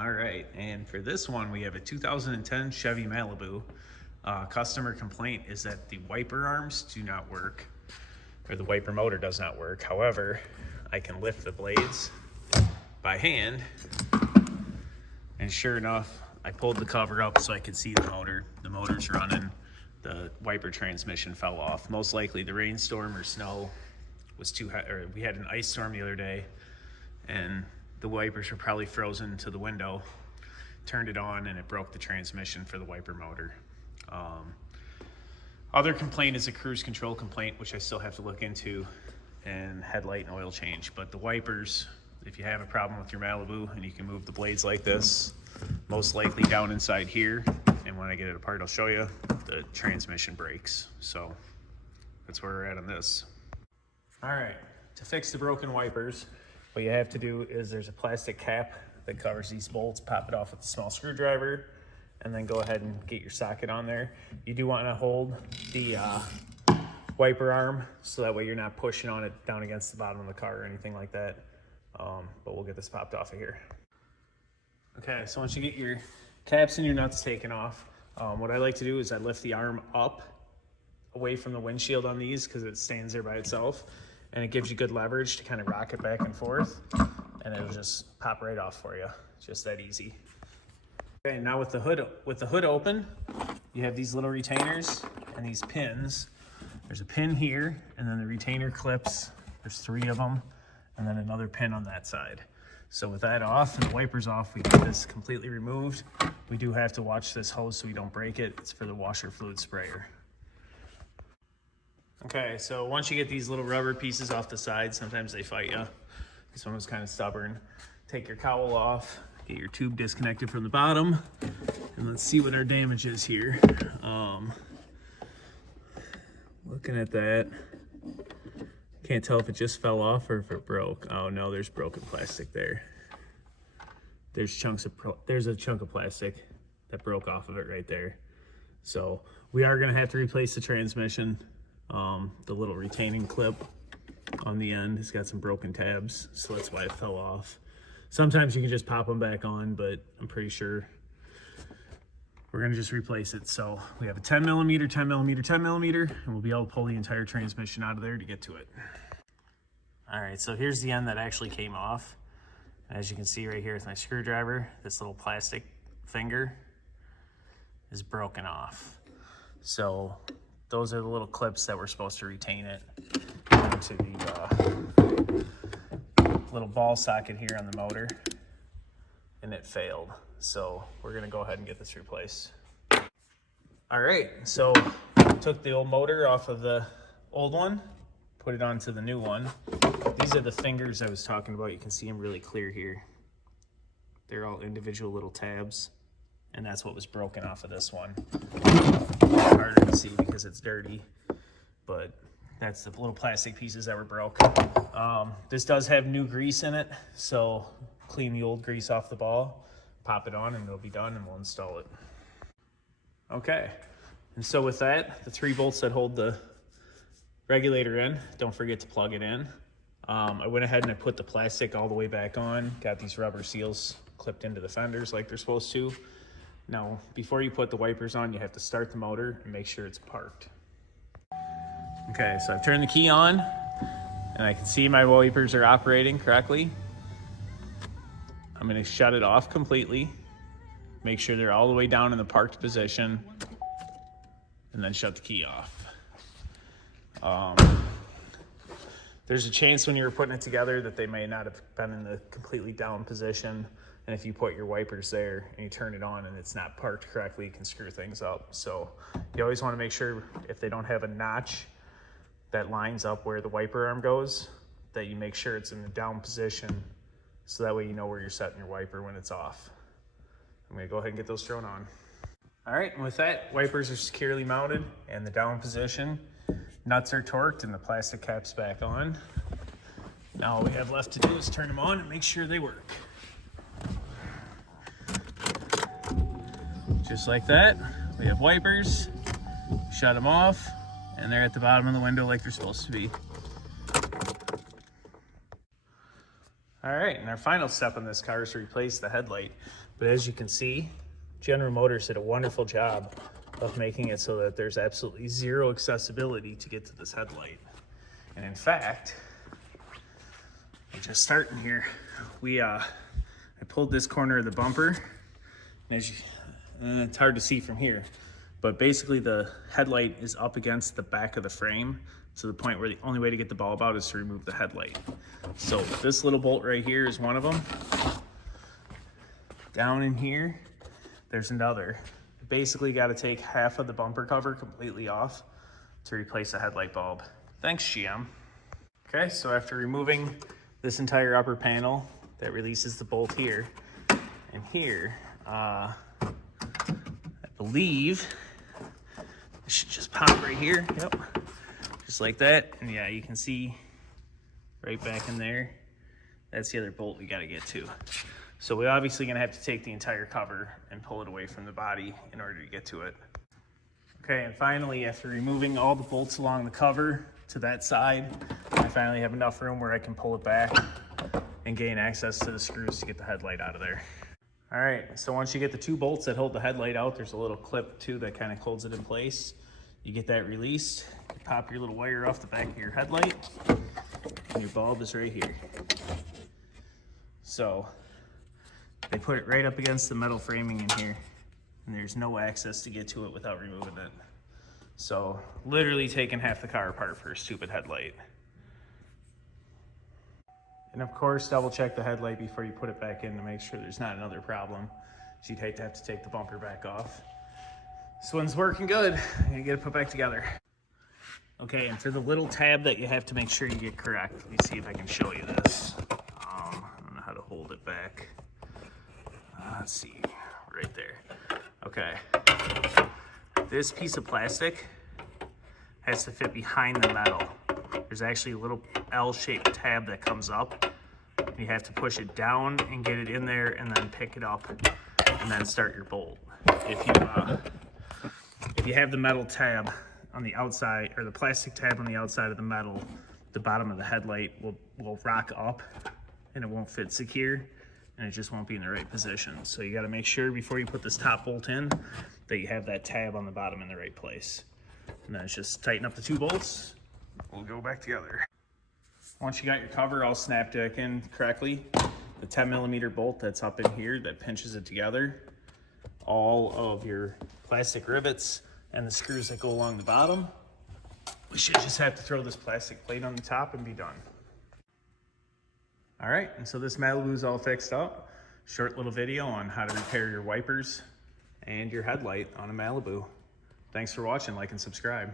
All right, and for this one, we have a 2010 Chevy Malibu. Customer complaint is that the wiper arms do not work, or the wiper motor does not work. However, I can lift the blades by hand, and sure enough, I pulled the cover up so I could see the motor. The motor's running. The wiper transmission fell off. Most likely the rainstorm or snow was too hot, or we had an ice storm the other day, and the wipers were probably frozen to the window. Turned it on and it broke the transmission for the wiper motor. Other complaint is a cruise control complaint, which I still have to look into, and headlight and oil change. But the wipers, if you have a problem with your Malibu and you can move the blades like this, most likely down inside here, and when I get it apart I'll show you, the transmission breaks. So that's where we're at on this. All right, to fix the broken wipers, what you have to do is there's a plastic cap that covers these bolts. Pop it off with a small screwdriver and then go ahead and get your socket on there. You do want to hold the wiper arm so that way you're not pushing on it down against the bottom of the car or anything like that. But we'll get this popped off of here. Okay, so once you get your caps and your nuts taken off, what I like to do is I lift the arm up away from the windshield on these because it stands there by itself, and it gives you good leverage to kind of rock it back and forth, and it'll just pop right off for you. Just that easy. Okay, now with the hood open, you have these little retainers and these pins. There's a pin here, and then the retainer clips. There's 3 of them, and then another pin on that side. So with that off and the wipers off, we get this completely removed. We do have to watch this hose so we don't break it. It's for the washer fluid sprayer. Okay, so once you get these little rubber pieces off the side, sometimes they fight you. This one was kind of stubborn. Take your cowl off, get your tube disconnected from the bottom, and let's see what our damage is here. Looking at that, can't tell if it just fell off or if it broke. Oh no, there's broken plastic there. There's a chunk of plastic that broke off of it right there. So we are gonna have to replace the transmission. The little retaining clip on the end has got some broken tabs, so that's why it fell off. Sometimes you can just pop them back on, but I'm pretty sure we're gonna just replace it. So we have a 10 millimeter, 10 millimeter, 10 millimeter, and we'll be able to pull the entire transmission out of there to get to it. All right, so here's the end that actually came off. As you can see right here with my screwdriver, this little plastic finger is broken off. So those are the little clips that were supposed to retain it into the little ball socket here on the motor, and it failed. So we're gonna go ahead and get this replaced. All right, so took the old motor off of the old one, put it onto the new one. These are the fingers I was talking about. You can see them really clear here. They're all individual little tabs, and that's what was broken off of this one. Harder to see because it's dirty, but that's the little plastic pieces that were broke. This does have new grease in it, so clean the old grease off the ball, pop it on, and it'll be done, and we'll install it. Okay, and so with that, the 3 bolts that hold the regulator in, don't forget to plug it in. I went ahead and I put the plastic all the way back on, got these rubber seals clipped into the fenders like they're supposed to. Now, before you put the wipers on, you have to start the motor and make sure it's parked. Okay, so I've turned the key on, and I can see my wipers are operating correctly. I'm gonna shut it off completely, make sure they're all the way down in the parked position, and then shut the key off. There's a chance when you were putting it together that they may not have been in the completely down position, and if you put your wipers there and you turn it on and it's not parked correctly, you can screw things up. So you always want to make sure if they don't have a notch that lines up where the wiper arm goes, that you make sure it's in the down position, so that way you know where you're setting your wiper when it's off. I'm gonna go ahead and get those thrown on. All right, and with that, wipers are securely mounted in the down position. Nuts are torqued and the plastic cap's back on. Now all we have left to do is turn them on and make sure they work. Just like that, we have wipers, shut them off, and they're at the bottom of the window like they're supposed to be. All All right, and our final step on this car is to replace the headlight. But as you can see, General Motors did a wonderful job of making it so that there's absolutely zero accessibility to get to this headlight. And in fact, just starting here, I pulled this corner of the bumper, and as you, it's hard to see from here, but basically the headlight is up against the back of the frame to the point where the only way to get the bulb out is to remove the headlight. So this little bolt right here is one of them. Down in here, there's another. Basically got to take half of the bumper cover completely off to replace the headlight bulb. Thanks, GM. Okay, so after removing this entire upper panel, that releases the bolt here. And here, I believe it should just pop right here. Yep, just like that. And yeah, you can see right back in there, that's the other bolt we gotta get to. So we're obviously gonna have to take the entire cover and pull it away from the body in order to get to it. Okay, and finally, after removing all the bolts along the cover to that side, I finally have enough room where I can pull it back and gain access to the screws to get the headlight out of there. All right, so once you get the 2 bolts that hold the headlight out, there's a little clip too that kind of holds it in place. You get that released, you pop your little wire off the back of your headlight, and your bulb is right here. So they put it right up against the metal framing in here, and there's no access to get to it without removing it. So literally taking half the car apart for a stupid headlight. And of course, double check the headlight before you put it back in to make sure there's not another problem. So you'd hate to have to take the bumper back off. This one's working good. You get it put back together. Okay, and for the little tab that you have to make sure you get correct, let me see if I can show you this. I don't know how to hold it back. Let's see, right there. Okay, this piece of plastic has to fit behind the metal. There's actually a little L-shaped tab that comes up. You have to push it down and get it in there and then pick it up and then start your bolt. If you have the metal tab on the outside, or the plastic tab on the outside of the metal, the bottom of the headlight will rock up and it won't fit secure, and it just won't be in the right position. So you gotta make sure before you put this top bolt in that you have that tab on the bottom in the right place. And then it's just tighten up the 2 bolts, we'll go back together. Once you got your cover all snapped back in correctly, the 10mm bolt that's up in here that pinches it together, all of your plastic rivets and the screws that go along the bottom, we should just have to throw this plastic plate on the top and be done. All right, and so this Malibu is all fixed up. Short little video on how to repair your wipers and your headlight on a Malibu. Thanks for watching, like and subscribe.